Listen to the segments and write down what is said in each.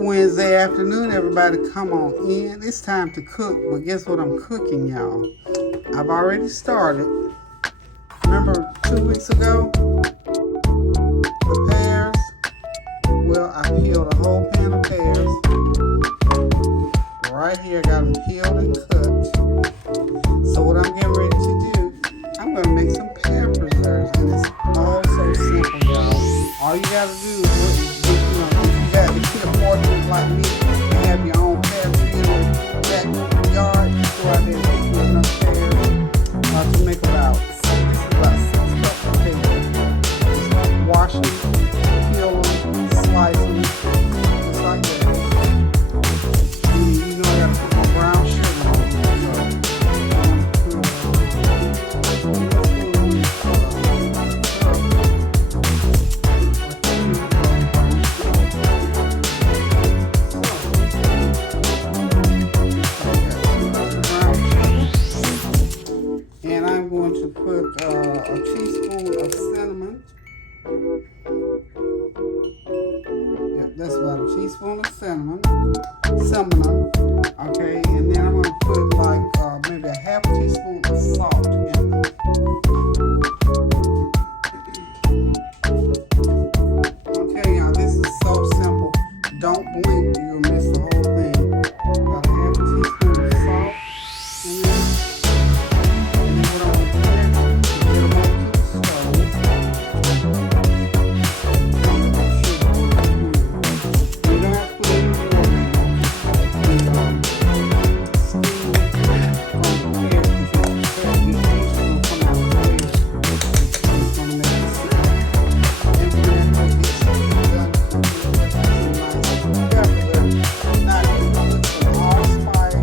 Good Wednesday afternoon, everybody. Come on in. It's time to cook, but guess what I'm cooking, y'all? I've already started. Remember 2 weeks ago, the pears? Well, I peeled a whole pan of pears. Right here, got them peeled and cut. So what I'm getting ready to do, I'm going to make some pear preserves, and it's all so simple, y'all. All you got to do is, if you got the kid portions like me, you have your own pear tree in the backyard, you go out there and pick you enough pears to make about six cups of pears. Just wash them, peel them, slice them, just like that. You know, I got to put my brown sugar on it. And I'm going to put a teaspoon of cinnamon. Yep, that's about a teaspoon of cinnamon. Okay, and then I'm going to put like maybe a half a teaspoon of salt in them. Okay, y'all, this is so simple. Don't blink, you'll miss the whole thing. About a half a teaspoon of salt in there. And then what I'm going to do is get them over to the stove. You don't have to put any water in them. Steam it on the pear because the juice is going to come out of the way. It's going to make it stick. And when that gets done, some nice pepper. Now, you're going to put some allspice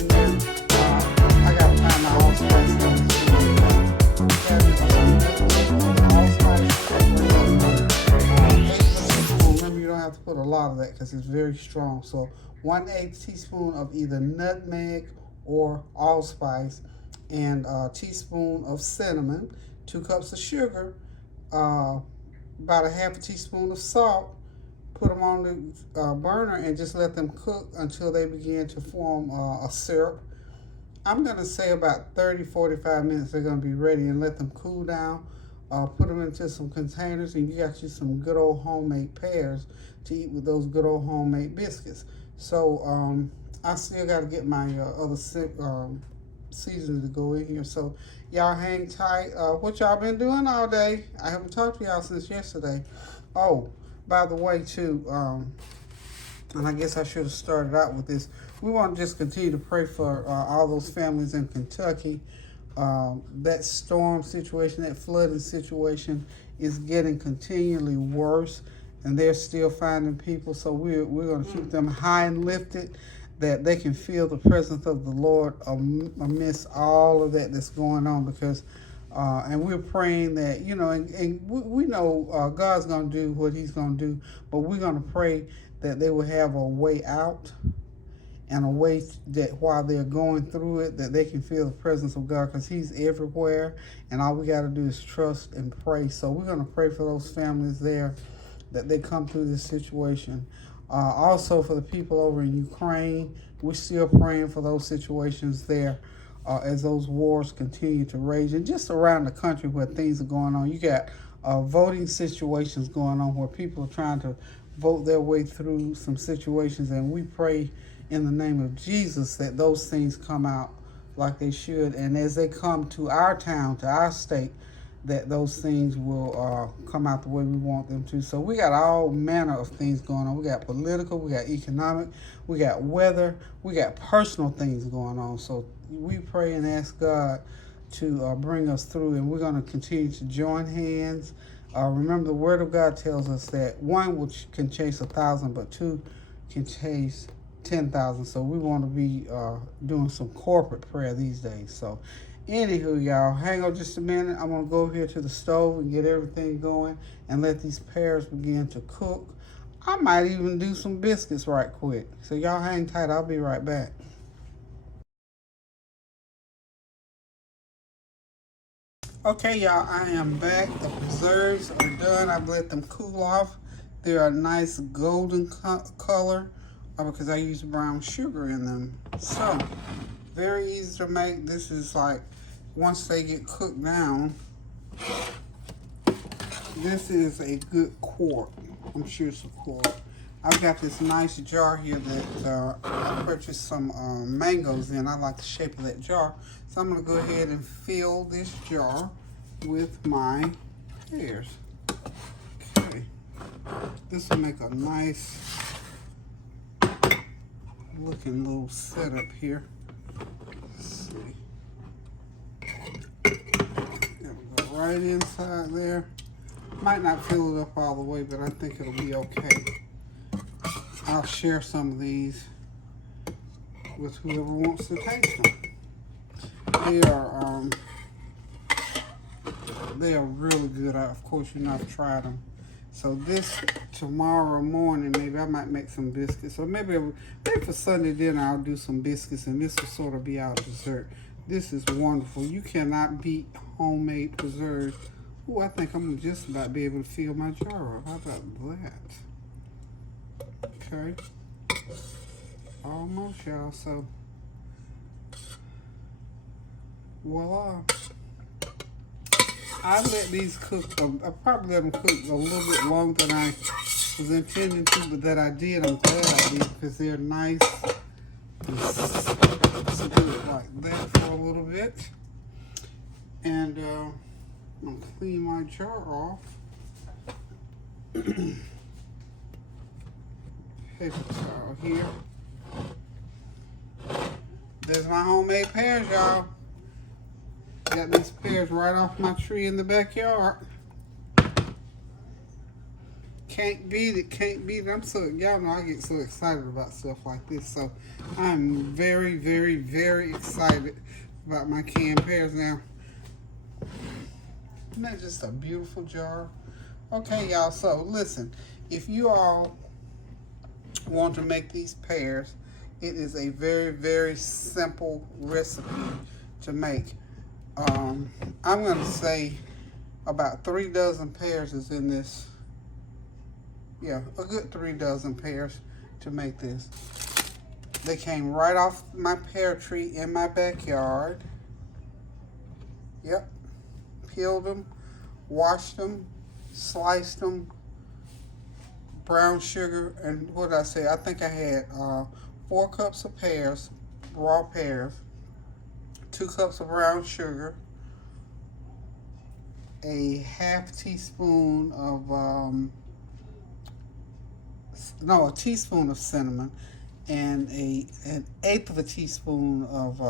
in there. I got to find my allspice in this remember, you don't have to put a lot of that because it's very strong. So 1/8 teaspoon of either nutmeg or allspice, and a teaspoon of cinnamon, 2 cups of sugar, about a half a teaspoon of salt. Put them on the burner and just let them cook until they begin to form a syrup. I'm going to say about 30-45 minutes they're going to be ready, and let them cool down. Put them into some containers, and you got you some good old homemade pears to eat with those good old homemade biscuits. So I still got to get my other seasoning to go in here. So y'all hang tight. What y'all been doing all day? I haven't talked to y'all since yesterday. Oh, by the way, too, and I guess I should have started out with this. We want to just continue to pray for all those families in Kentucky. That storm situation, that flooding situation is getting continually worse, and they're still finding people. So we're going to keep them high and lifted, that they can feel the presence of the Lord amidst all of that that's going on. Because and we're praying that, you know, and we know God's going to do what he's going to do, but we're going to pray that they will have a way out, and a way that while they're going through it, that they can feel the presence of God, because he's everywhere, and all we got to do is trust and pray. So we're going to pray for those families there, that they come through this situation. Also for the people over in Ukraine, we're still praying for those situations there as those wars continue to rage. And just around the country where things are going on, you got voting situations going on where people are trying to vote their way through some situations, and we pray in the name of Jesus that those things come out like they should, and as they come to our town, to our state, that those things will come out the way we want them to. So we got all manner of things going on. We got political, we got economic, we got weather, we got personal things going on. So we pray and ask God to bring us through, and we're going to continue to join hands. Remember, the Word of God tells us that one can chase 1,000, but two can chase 10,000. So we want to be doing some corporate prayer these days. So anywho, y'all, hang on just a minute. I'm going to go over here to the stove and get everything going and let these pears begin to cook. I might even do some biscuits right quick. So y'all hang tight. I'll be right back. Okay, y'all, I am back. The preserves are done. I've let them cool off. They're a nice golden color. because I use brown sugar in them. So, very easy to make. This is like, once they get cooked down, this is a good quart. I'm sure it's a quart. I've got this nice jar here that I purchased some mangoes in. I like the shape of that jar. So I'm going to go ahead and fill this jar with my pears. Okay. This will make a nice looking little setup here. Let's see. It'll go right inside there. Might not fill it up all the way, but I think it'll be okay. I'll share some of these with whoever wants to taste them. They are really good. Of course, you know, I've tried them. So this tomorrow morning, maybe I might make some biscuits, or maybe for Sunday dinner I'll do some biscuits, and this will sort of be our dessert. This is wonderful. You cannot beat homemade preserves. Ooh, I think I'm just about to be able to fill my jar up. How about that? Okay. Almost, y'all. So, voila. I let these cook. I probably let them cook a little bit longer than I was intending to, but that I did. I'm glad I did, because they're nice and good like that for a little bit. And I'm gonna clean my jar off. Paper towel here. There's my homemade pears, y'all. Got these pears right off my tree in the backyard. Can't beat it, can't beat it. Y'all know I get so excited about stuff like this. So I'm very, very, very excited about my canned pears now. Isn't that just a beautiful jar? Okay, y'all, so listen, if you all want to make these pears, it is a very, very simple recipe to make. I'm going to say about 3 dozen pears is in this. Yeah, a good 3 dozen pears to make this. They came right off my pear tree in my backyard. Yep. Peeled them, washed them, sliced them, brown sugar, and what did I say? I think I had 4 cups of pears, raw pears, 2 cups of brown sugar, a half teaspoon of, a teaspoon of cinnamon, and an eighth of a teaspoon of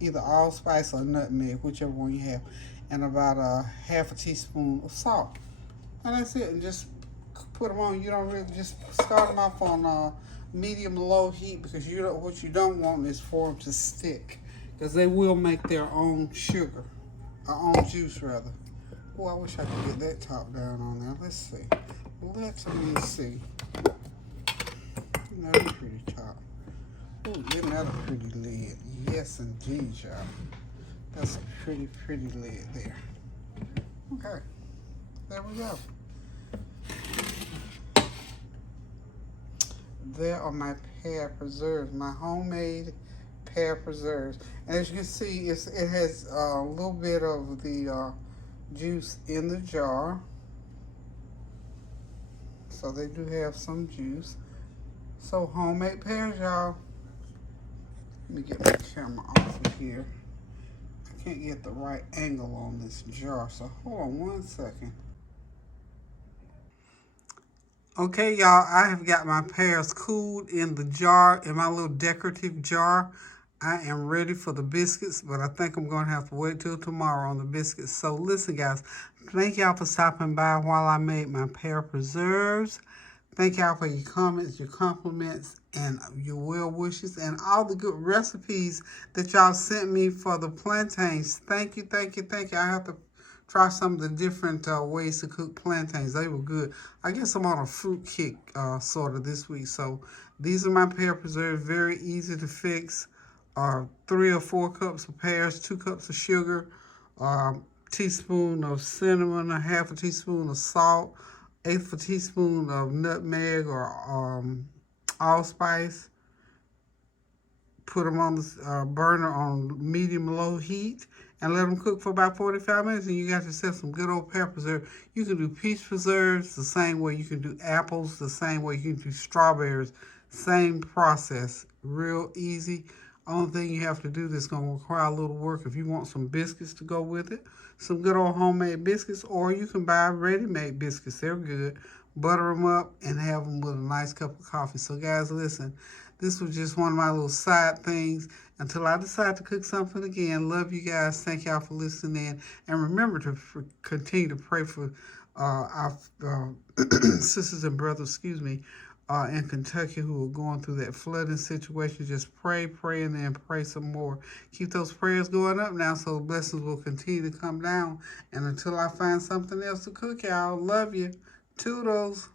either allspice or nutmeg, whichever one you have, and about a half a teaspoon of salt. And that's it. And just put them on. You don't really, just start them off on medium to low heat, because what you don't want is for them to stick, because they will make their own sugar, or own juice rather. Oh, I wish I could get that top down on there. Let's see. Let me see. Another pretty top. Ooh, isn't that a pretty lid? Yes, indeed, y'all. That's a pretty, pretty lid there. Okay. There we go. There are my pear preserves, my homemade pear preserves. And as you can see, it has a little bit of the juice in the jar. So they do have some juice. So homemade pears, y'all. Let me get my camera off of here. I can't get the right angle on this jar, so hold on one second. Okay, y'all, I have got my pears cooled in the jar, in my little decorative jar. I am ready for the biscuits, but I think I'm going to have to wait till tomorrow on the biscuits. So listen, guys, thank y'all for stopping by while I made my pear preserves. Thank y'all for your comments, your compliments, and your well wishes, and all the good recipes that y'all sent me for the plantains. Thank you, thank you, thank you. I have to try some of the different ways to cook plantains. They were good. I guess I'm on a fruit kick sort of this week. So these are my pear preserves, very easy to fix. 3 or 4 cups of pears, 2 cups of sugar, teaspoon of cinnamon, a half a teaspoon of salt, eighth of a teaspoon of nutmeg or allspice. Put them on the burner on medium-low heat and let them cook for about 45 minutes, and you got yourself some good old pear preserve. You can do peach preserves the same way. You can do apples the same way. You can do strawberries. Same process. Real easy. Only thing you have to do that's going to require a little work, if you want some biscuits to go with it, some good old homemade biscuits, or you can buy ready-made biscuits. They're good. Butter them up and have them with a nice cup of coffee. So guys, listen, this was just one of my little side things until I decide to cook something again. Love you guys. Thank y'all for listening in. And remember to continue to pray for our sisters and brothers, in Kentucky who are going through that flooding situation. Just pray, and then pray some more. Keep those prayers going up now so the blessings will continue to come down. And until I find something else to cook, y'all, love you. Toodles.